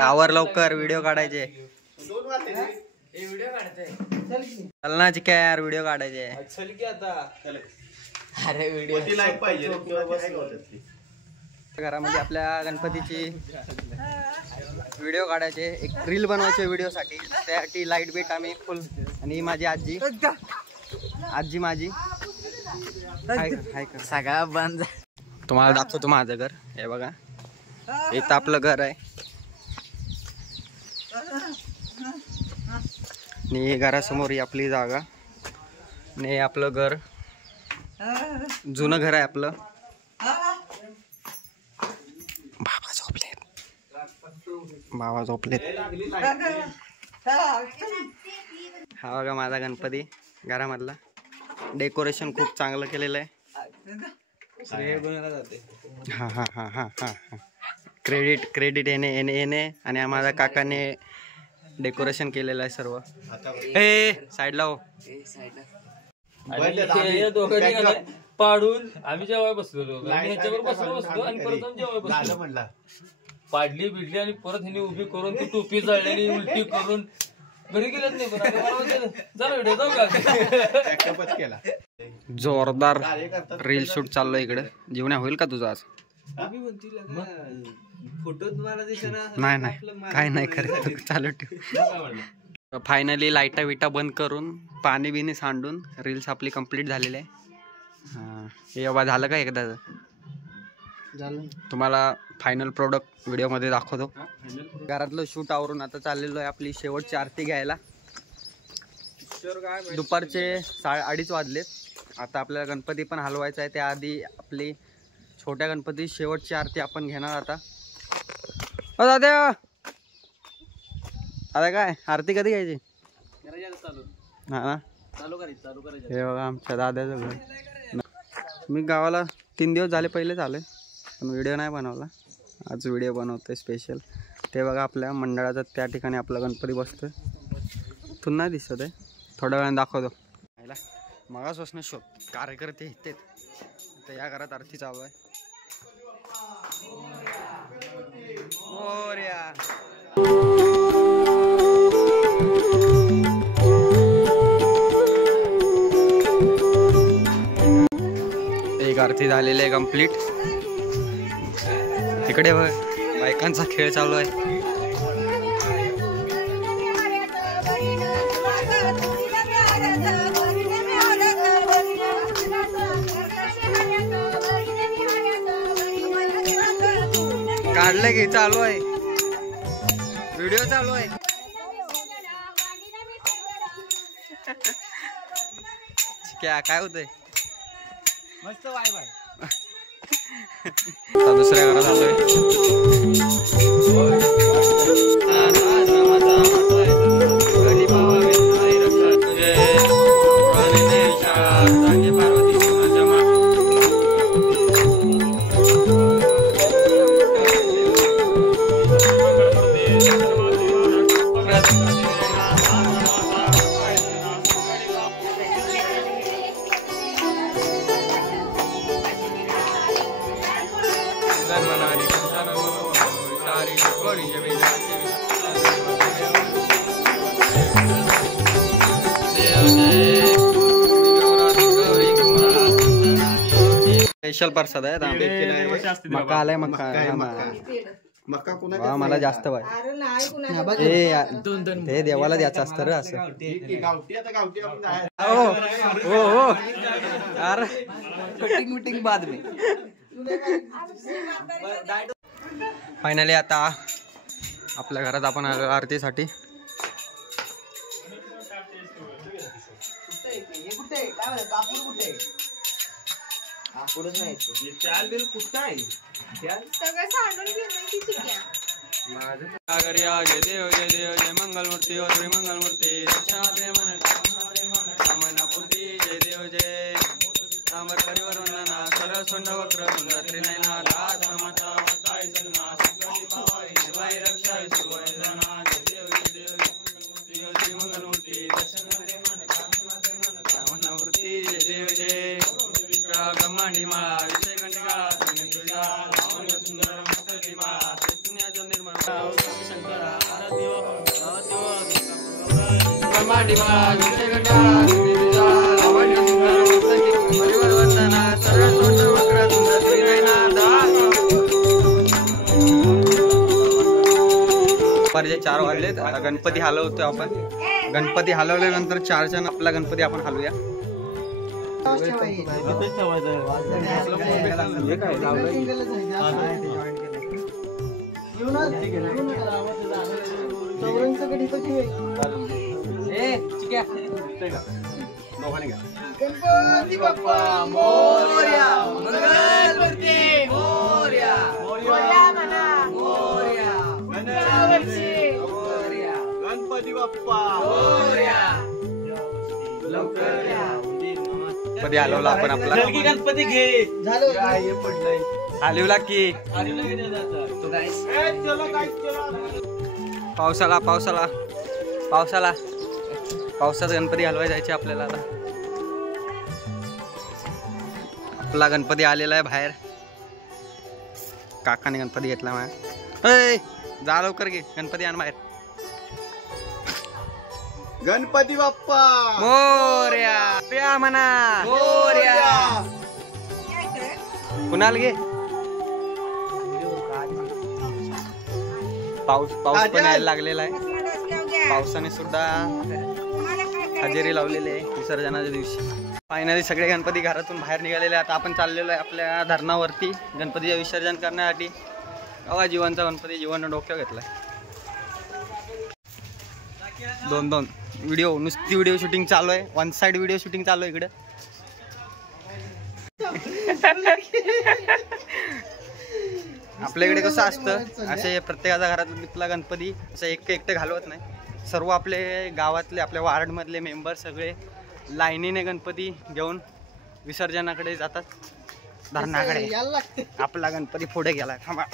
आवर लवकर, व्हिडिओ काढायचे. चल ना चिक्या यार, व्हिडिओ काढायचे. अरे व्हिडिओ घरामध्ये आपल्या गणपतीची व्हिडिओ काढायचे, एक रील बनवायचे व्हिडिओ साठी. त्यासाठी लाईट बीट आम्ही फुल. आणि माझी आजी माझी सगळा बंद. तुम्हाला दाखवतो माझं घर. हे बघा, इथं आपलं घर आहे. आणि घरासमोर ही आपली जागा. आणि आपलं घर जुनं घर आहे आपलं. बाबा झोपलेत. हा बघा माझा गणपती घरामधला. डेकोरेशन खूप चांगलं केलेलं आहे. हा हा हा हा हा हा क्रेडिट येणे आणि माझ्या काकाने डेकोरेशन केलेलं आहे सर्व. ए साईडला हो. पाडून आम्ही जेव्हा बसलो ह्याच्यावर बसलो आणि परत जेव्हा बसलो पाडली बिडली आणि परत हिने उभी करून ती टोपी जाळली उलटी करून घरी गेलेच नाही. पण जोरदार रील शूट चाललोय इकडे. जेवण्या होईल का तुझं आज? फोटो तुम्हाला दिसणार नाही काय नाही करत, चालू ठेव. फायनली लाईटा विटा बंद करून पाणी बिनी सांडून रील्स आपली कंप्लीट झालेली आहे. हा हे बाबा झालं का एकदा झालं. तुम्हाला फायनल प्रोडक्ट व्हिडिओ मध्ये दाखवतो. घरातलं शूट आवरून आता चाललेलो आहे आपली शेवटची आरती घ्यायला. दुपारचे 2:30 वाजलेत. आता आपल्याला गणपती पण हलवायचा आहे. त्याआधी आपली छोट्या गणपती शेवटची आरती आपण घेणार आता. दादा आता काय आरती कधी घ्यायची? हा ना, हे बघा आमच्या दादाचं घर. मी गावाला 3 दिवस झाले पहिले झाले, पण व्हिडिओ नाही बनवला. आज व्हिडिओ बनवतोय स्पेशल. ते बघा आपल्या मंडळाचा त्या ठिकाणी आपला गणपती बसतोय. तुला नाही दिसत आहे, थोड्या वेळाने दाखवतो. मगापासून शोध कार्यकर्ते येतात. तर या घरात आरती चालू आहे. एक आरती झालेली आहे कंप्लीट. इकडे बघ बायकांचा खेळ चालू आहे. काढलं की चालू आहे, व्हिडिओ चालू आहे. काय होतंय मस्त वाय बाय. दुसऱ्या घरात आलोय. स्पेशल प्रसाद आहे. मका आलाय. मका मला जास्त हे देवाला द्यायचं असतं रे असं. हो अरे मीटिंग बाद में. फायनली आता आपल्या घरात आपण आलो आरतीसाठी. जय देव जय मंगलमूर्ती हो श्री मंगलमूर्ती पूर्ती. जय देव जय सामर परिवर वंदना सरळ सोंड वक्र सुंदर त्रिनयना दास समता वक्ताय सन्ना संकटी पावाई निर्वाई रक्षाय सुवाय जना. जय देव श्री मंगलमूर्ती दर्शन दे मन कामनावृत्ती. जय देव जय ब्रह्मांडी माळा विषय कंटिका सुंदर मस्तकी माळा दुपारचे 4 वाजलेत. आता गणपती हलवतोय आपण. गणपती हलवल्यानंतर 4च्या आपला गणपती आपण हलवूया. गणपती बाप्पा मोरया, मंगलमूर्ती मोरया, मोरया म्हणा मोरया, गणपती बाप्पा मोरया, लवकर या. कधी हलवला आपण आपला गणपती घे झालं हलवला की पावसाला पावसाला पावसाला पावसात गणपती हलवाय जायचे आपल्याला. आता आपला गणपती आलेला आहे बाहेर. काकाने गणपती घेतला माझ्या. जा लवकर घे गणपती आण बाहेर. गणपती बाप्पा मोरया प्या म्हणा मोरया. कुणाल घे. पाऊस पाऊस पण यायला लागलेला आहे. पावसाने सुद्धा हजेरी लावलेली आहे विसर्जनाच्या दिवशी. फायनली सगळे गणपती घरातून बाहेर निघालेले. आता आपण चाललेलो आहे आपल्या धरणावरती गणपतीचे विसर्जन करण्यासाठी. बघा जीवनचा गणपती जीवन डोक्यावर घेतलाय. 2 व्हिडिओ नुसती व्हिडिओ शूटिंग चालू आहे. 1 साइड व्हिडिओ शूटिंग चालू आहे इकडे. आपल्याकडे कसं असतं असे प्रत्येकाच्या घरातला गणपती असं एकटे घालवत नाही. सर्व आपले गावातले आपल्या वार्ड मधले मेंबर सगळे लाईनीने गणपती घेऊन विसर्जनाकडे जातात. धरणाकडे आपला गणपती पुढे गेला. थांबा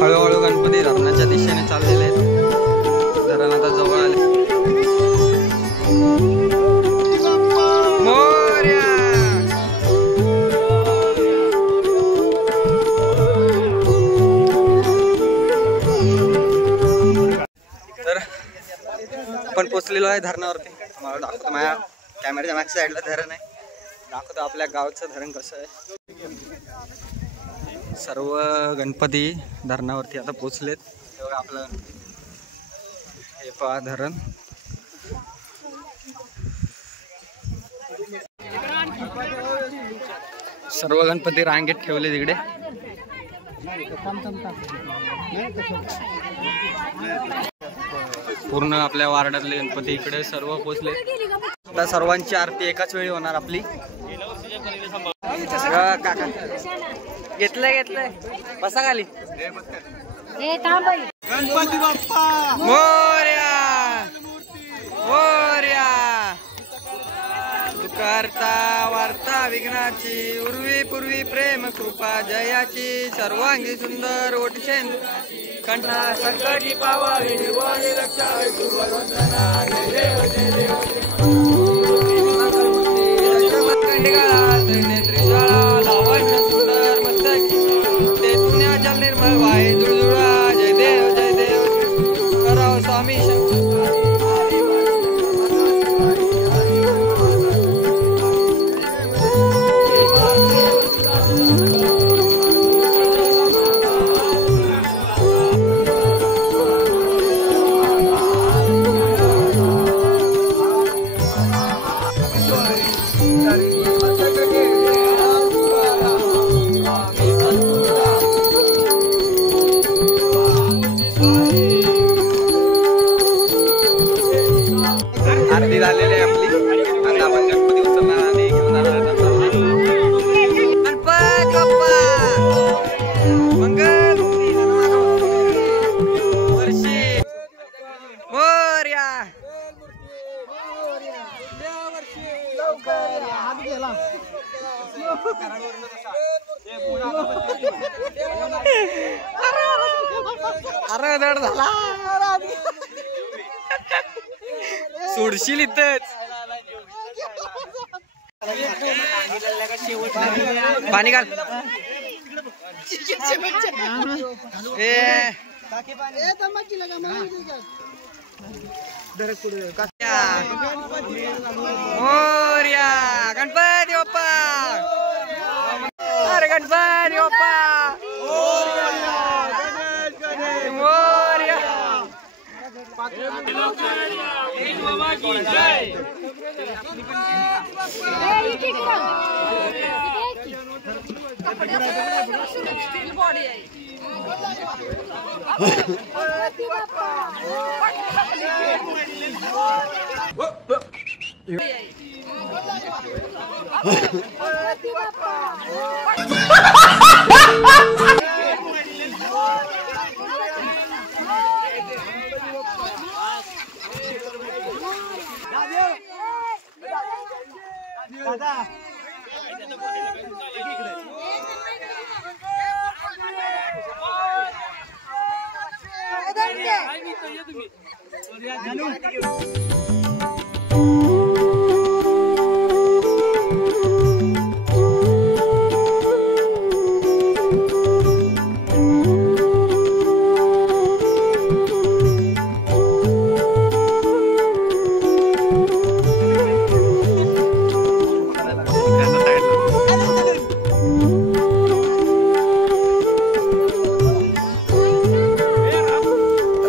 हळूहळू गणपती धरणाच्या दिशेने चाललेले आहेत. धरण आता जवळ आले. तर आपण पोचलेलो आहे धरणावरती. मला दाखवतो माझ्या कॅमेऱ्याच्या मागच्या साईडला धरण आहे. दाखवतो आपल्या गावचं धरण कसं आहे. सर्व गणपती धरणावरती आता पोचलेत. बघा आपलं हे पहा धरण. सर्व गणपती रांगेत ठेवले तिकडे. पूर्ण आपल्या वार्डातले गणपती इकडे सर्व पोचले. आता सर्वांची आरती एकाच वेळी होणार आपली. काका घेतलंय बसा खाली. गणपती बाप्पा मोरया मोरया. करता वार्ता विघ्नाची उर्वी पूर्वी प्रेम कृपा जयाची सर्वांगी सुंदर ओटशेन कंठा संकटी पावावी निवळ आरती झालेली आहे आपली. आता आपण गणपती उचलणार आणि घेऊन जाणार गणपती बाप्पा मंगल वर्षी मोरया. अरे दड झाला सोडशील इथंच. पाणी घाल. मोरया गणपती बाप्पा. अरे गणपती बाप्पा मोरया.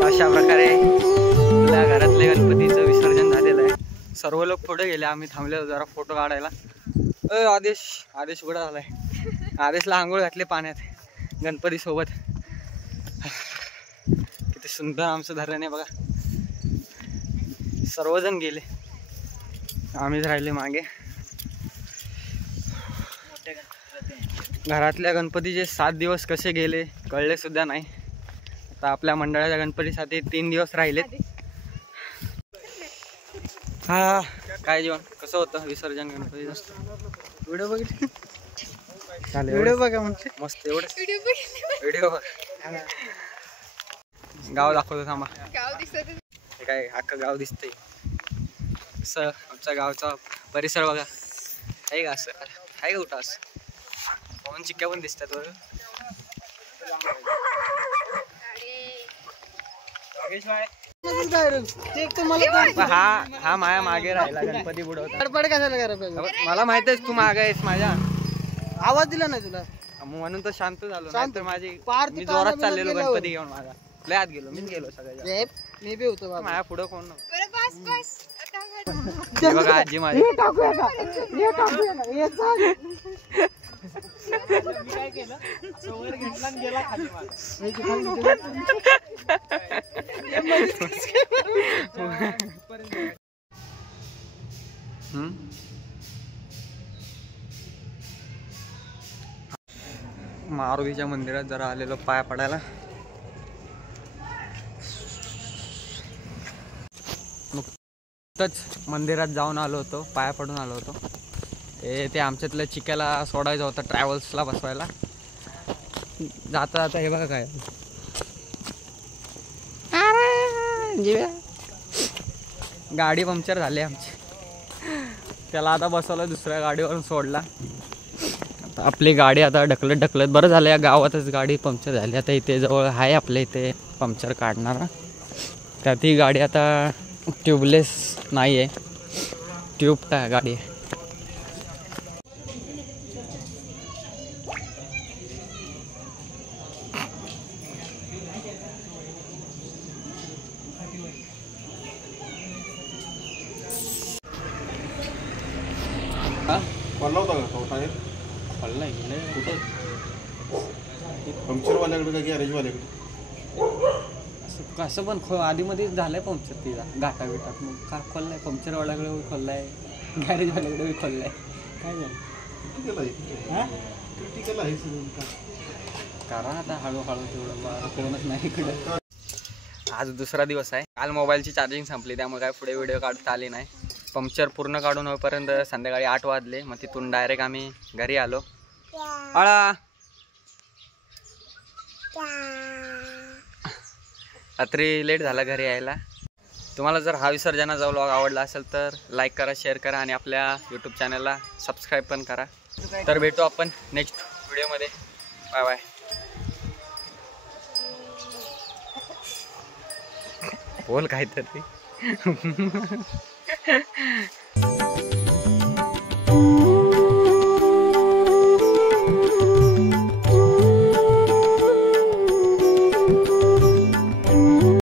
अशा प्रकारे आपल्या घरातले गणपतीचं विसर्जन झालेलं आहे. सर्व लोक पुढे गेले, आम्ही थांबलेलो जरा फोटो काढायला. आदेश कुठं झालाय? आदेशला आंघोळ घातले पाण्यात गणपती सोबत. किती सुंदर आमचं धरण आहे बघा. सर्वजण गेले, आम्हीच राहिले मागे. घरातल्या गणपतीचे 7 दिवस कसे गेले कळले सुद्धा नाही. आता आपल्या मंडळाच्या गणपतीसाठी 3 दिवस राहिलेत. हा काय जेवण कसं होतं विसर्जन गणपतीचं? व्हिडिओ बघितले? व्हिडिओ बघा म्हणजे मस्त. एवढं व्हिडिओ गाव दाखवतो थांबा. हे काय अख्खं गाव दिसतंय. असं आमच्या गावचा परिसर बघा. आहे का असं? आहे का कुठं असं? पवन चिक्क्या पण दिसतात बरं. हा माया मागे राहिला गणपती बुडवता. मला माहित आहे तू मागे आहेस माझ्या. आवाज दिला नाही तुला म्हणून तर शांत झालो. नाहीतर माझी मी जोरात चाललेलो गणपती घेऊन. माझा लय आत गेलो. मीच गेलो सगळ्या. मी बी होतो माझ्या पुढं कोण नव्हतं. बघा आजी माझी. मारुतीच्या मंदिरात जरा आलेलो पाया पडायला. नुकतंच मंदिरात जाऊन आलो होतो, पाया पडून आलो होतो. ते आमच्यातल्या चिक्याला सोडायचं होतं ट्रॅव्हल्सला बसवायला. जाता जाता हे बघा काय संजीव्या. गाडी पंक्चर झाली आमची. त्याला आता बसवलं दुसऱ्या गाडीवरून सोडला. आता आपली गाडी आता ढकलत बरं झालं या गावातच गाडी पंक्चर झाली. आता इथे जवळ आहे आपल्या इथे पंक्चर काढणारा. त्यात ही गाडी आता ट्यूबलेस नाही आहे, ट्यूब गाडी आहे. पडला होता का टायर? पडला आहे कुठं? पंक्चरवाल्याकडे का गॅरेजवाल्याकडे? कसं पण आधीमध्येच झालंय पंक्चर तिला घाटा बिटात. मग का खोललाय? पंक्चरवाल्याकडे खोललाय, गॅरेजवाल्याकडे खोललाय. काय झालं? क्रिटिकल आहे सगळं. करा आता हळूहळू तेवढं, कोणच नाही इकडे. आज दुसरा दिवस आहे. काल मोबाईलची चार्जिंग संपली त्यामुळे काय पुढे व्हिडिओ काढता आली नाही. पंक्चर पूर्ण काढून होईपर्यंत संध्याकाळी 8 वाजले. मग तिथून डायरेक्ट आम्ही घरी आलो. आळा रात्री लेट झाला घरी यायला. तुम्हाला जर हा विसर्जनाचा व्लॉग आवडला असेल तर लाईक करा, शेअर करा आणि आपल्या यूट्यूब चॅनलला सबस्क्राईब पण करा. तर भेटू आपण नेक्स्ट व्हिडिओमध्ये. Bye bye. बोल काहीतरी.